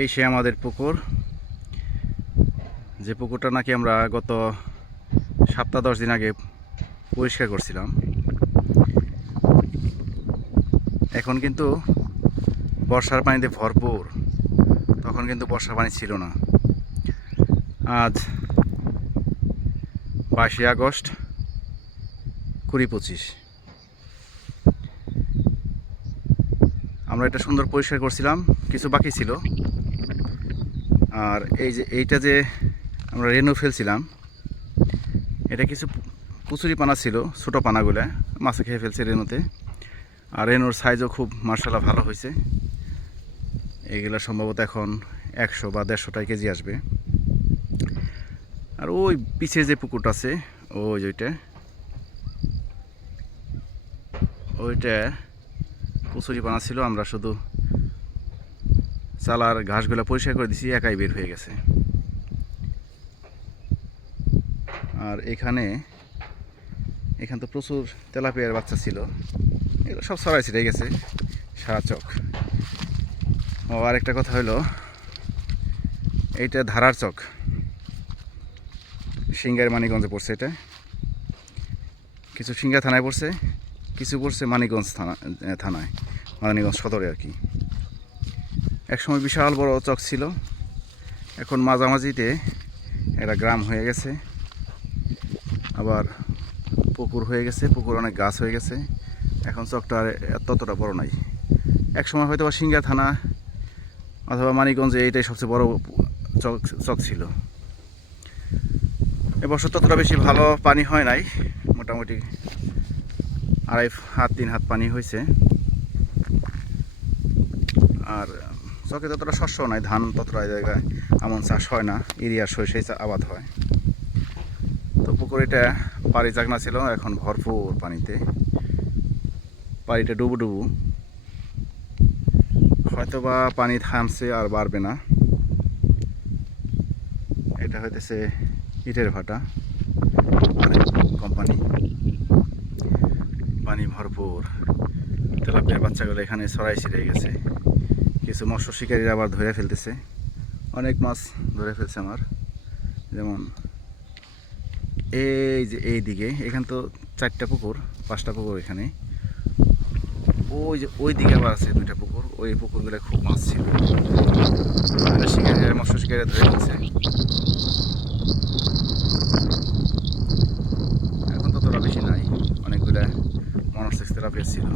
এই সে আমাদের পুকুর, যে পুকুরটা নাকি আমরা গত সপ্তাহ 10 দিন আগে পরিষ্কার করছিলাম। এখন কিন্তু বর্ষার পানিতে ভরপুর, তখন কিন্তু বর্ষার পানি ছিল না। আজ 22 আগস্ট 2025 আমরা এটা সুন্দর পরিষ্কার করছিলাম, কিছু বাকি ছিল। আর এইটা যে আমরা রেনু ফেলছিলাম, এটা কিছু কুচুরি পানা ছিল, ছোটো পানাগুলো মাছে খেয়ে ফেলছে রেনুতে। আর রেনুর সাইজও খুব মার্শাল্লাহ ভালো হয়েছে। এইগুলো সম্ভবত এখন 100 বা 150 কেজি আসবে। আর ওই পিছে যে পুকুরটা আছে, ওইটা কুচুরি পানা ছিল, আমরা শুধু চালার ঘাসগুলো পরিষ্কার করে দিছি, একাই বের হয়ে গেছে। আর এখানে তো প্রচুর তেলাপিয়ার বাচ্চা ছিল, এগুলো সব ছড়াই ছিটাই গেছে সারা চক। ও আরেকটা কথা হলো, এইটা ধারার চক, সিংগার মানিকগঞ্জে পড়ছে। এটা কিছু সিংগা থানায় পড়ছে, কিছু পড়ছে মানিকগঞ্জ থানায়, মানিকগঞ্জ সদরে আর কি। একসময় বিশাল বড় চক ছিল, এখন মাঝামাঝিতে একটা গ্রাম হয়ে গেছে, আবার পুকুর হয়ে গেছে, পুকুর অনেক গাছ হয়ে গেছে। এখন চকটা আর ততটা বড় নাই। একসময় হয়তো বা সিংগা থানা অথবা মানিকগঞ্জে এইটাই সবচেয়ে বড় চক ছিল। এবছর ততটা বেশি ভালো পানি হয় নাই, মোটামুটি 2.5 হাত 3 হাত পানি হয়েছে। আর চকে ততটা শস্য নাই, ধান ততটা জায়গায় এমন চাষ হয় না, এরিয়ার সরিষাই আবাদ হয়। তো পুকুরিটা পাড়ি জাগনা ছিল, এখন ভরপুর পানিতে, পাড়িটা ডুবু। হয়তো বা পানি থামছে আর বাড়বে না। এটা হইতেছে ইটের ভাটা কোম্পানি, পানি ভরপুর। তেলাপিয়ার বাচ্চাগুলো এখানে ছড়াই ছিড়ে গেছে। কিছু মৎস্য শিকারীরা আবার ধরে ফেলতেছে, অনেক মাছ ধরে ফেলছে আমার। যেমন এই দিকে, এখানে তো 4টা পুকুর 5টা পুকুর, এখানে ওই দিকে আবার আছে 2টা পুকুর। ওই পুকুরগুলো খুব মাছ ছিল, শিকারীরা মৎস্য শিকারীরা ধরে ফেলছে। এখন ততটা বেশি নাই, অনেকগুলো মনোসেক্স তেলাপিয়া ছিল।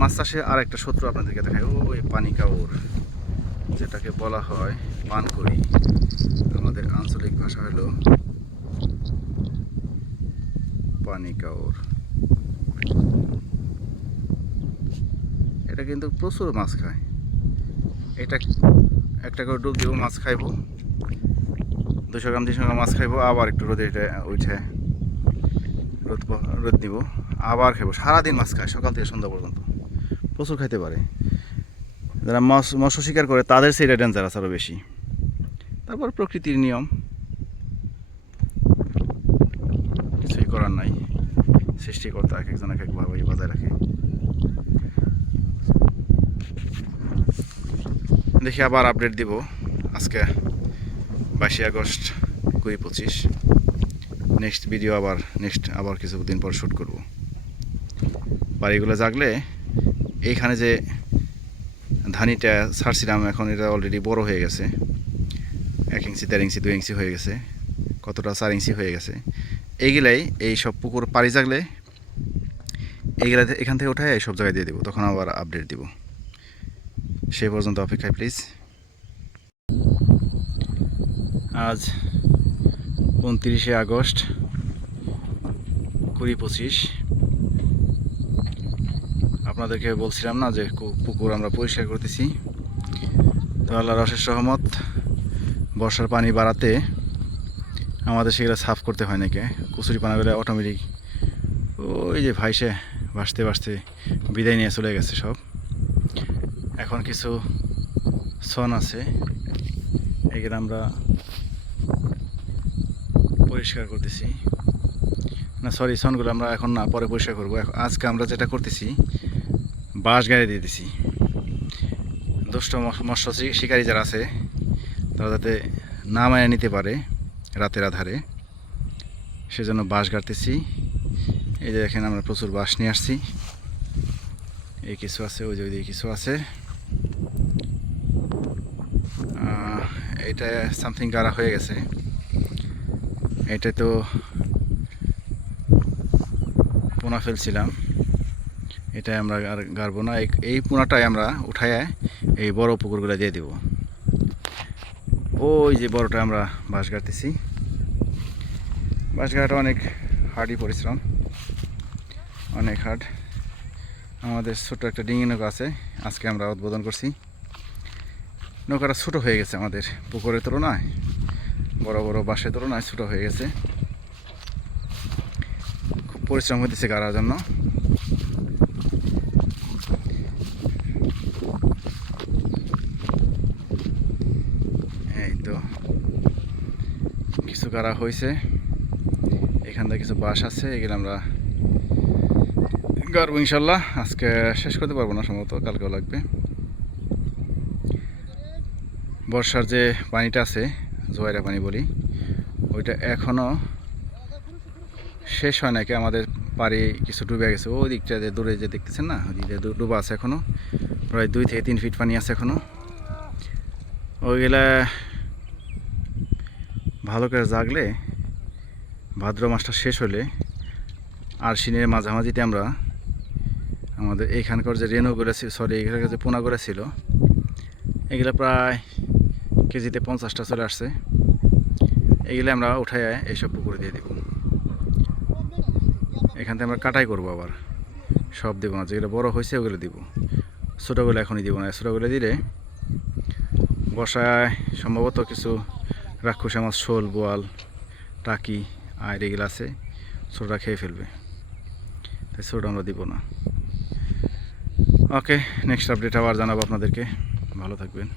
মাছ চাষে আর একটা শত্রু আপনাদেরকে দেখায়, ওই পানি কাউর, যেটাকে বলা হয় পানকড়ি। আমাদের আঞ্চলিক ভাষা হলো পানি কাউর। এটা কিন্তু প্রচুর মাছ খায়। এটা একটা করে ডুব দিব, মাছ খাইব, 200 গ্রাম 300 গ্রাম মাছ খাইব, আবার একটু রোদে উঠে রোদ দিব, আবার খাইব। সারাদিন মাছ খায়, সকাল থেকে সন্ধ্যা পর্যন্ত, প্রচুর খাইতে পারে। যারা মৎস্য শিকার করে তাদের সেটা ডেঞ্জারাস আরও বেশি। তারপর প্রকৃতির নিয়ম, কিছুই করার নাই, সৃষ্টিকর্তা এক একজন এক একভাবে বজায় রাখে। দেখি আবার আপডেট দিব। আজকে 22 আগস্ট 2025, নেক্সট ভিডিও আবার কিছুদিন পর শ্যুট করব। বাড়িগুলো জাগলে এইখানে যে ধানিটা ছাড়ছিলাম, এখন এটা অলরেডি বড় হয়ে গেছে, 1 ইঞ্চি 1.5 ইঞ্চি 2 ইঞ্চি হয়ে গেছে, কতটা 4 ইঞ্চি হয়ে গেছে। এইগুলাই এই সব পুকুর পাড়ি জাগলে এইগুলা এখান থেকে উঠায় এই সব জায়গায় দিয়ে দেবো, তখন আবার আপডেট দিব। সেই পর্যন্ত অপেক্ষায় প্লিজ। আজ 29 আগস্ট 2025, আপনাদেরকে বলছিলাম না যে পুকুর আমরা পরিষ্কার করতেছি। তো আল্লাহর অশেষ রহমত, বর্ষার পানি বাড়াতে আমাদের সেগুলো সাফ করতে হয় নাকি, কুচুরি পানাগুলো অটোমেটিক ওই যে ভাসতে ভাসতে বিদায় নিয়ে চলে গেছে সব। এখন কিছু সন আছে, এগুলো আমরা পরিষ্কার করতেছি। না সরি, সনগুলো আমরা এখন না, পরে পরিষ্কার করবো। আজকে আমরা যেটা করতেছি, বাঁশ গাড়ি দিয়ে দিছি, দুষ্ট মৎস্য শিকারী যারা আছে তারা যাতে না মায়া নিতে পারে রাতের আধারে, সেজন্য বাঁশ গাড়তেছি। এই যে দেখেন আমরা প্রচুর বাঁশ নিয়ে আসছি। এই কিছু আছে, ওই যে ওই দিকে কিছু আছে। এটা সামথিং গাড়া হয়ে গেছে। এটা তো পোনা ফেলছিলাম, এটা আমরা আর গাড়বো না। এই পোনাটাই আমরা উঠায় এই বড় পুকুরগুলো দিয়ে দিব। ওই যে বড়টা আমরা বাঁশ গাড়তেছি। বাঁশ গাড়াটা অনেক হার্ডই পরিশ্রম, অনেক হার্ড। আমাদের ছোট একটা ডিঙি নৌকা আছে, আজকে আমরা উদ্বোধন করছি। নৌকাটা ছোটো হয়ে গেছে আমাদের পুকুরের তুলনায়, বড় বড় বাঁশের তুলনায় ছোটো হয়ে গেছে। খুব পরিশ্রম হতেছে গাড়ার জন্য। এই তো কিছু গাড়া হয়েছে, এখান থেকে কিছু বাঁশ আছে, এগুলো আমরা গাড়বো ইনশাল্লাহ। আজকে শেষ করতে পারবো না, সম্ভবত কালকেও লাগবে। বর্ষার যে পানিটা আছে, জোয়ারা পানি বলি, ওইটা এখনও শেষ হয় নাকি। আমাদের পাড়ে কিছু ডুবে গেছে, ওই দিকটা যে দূরে যে দেখতেছেন না, ওই দিকটা ডুবা আছে এখনও, প্রায় 2 থেকে 3 ফিট পানি আছে এখনও। ওইগুলা ভালো করে জাগলে, ভাদ্র মাসটা শেষ হলে আশ্বিনের মাঝামাঝিতে আমরা আমাদের এইখানকার যে রেণুগুলো ছিল, সরি এখানকার যে পোনাগুলো ছিল, এগুলো প্রায় কেজিতে 50টা চলে আসছে। এগুলো আমরা উঠায় এইসব পুকুরে দিয়ে দেব। এখান থেকে আমরা কাটাই করবো, আবার সব দেবো না। যেগুলো বড় হয়েছে ওগুলো দিব, ছোটোগুলো এখনই দিব না। ছোটোগুলো দিলে বর্ষায় সম্ভবত কিছু রাক্ষস মাছ, শোল, বোয়াল, টাকি আর এগুলো আছে, ছোটোটা খেয়ে ফেলবে, তাই ছোটো আমরা দিব না। ওকে, নেক্সট আপডেট আবার জানাবো আপনাদেরকে। ভালো থাকবেন।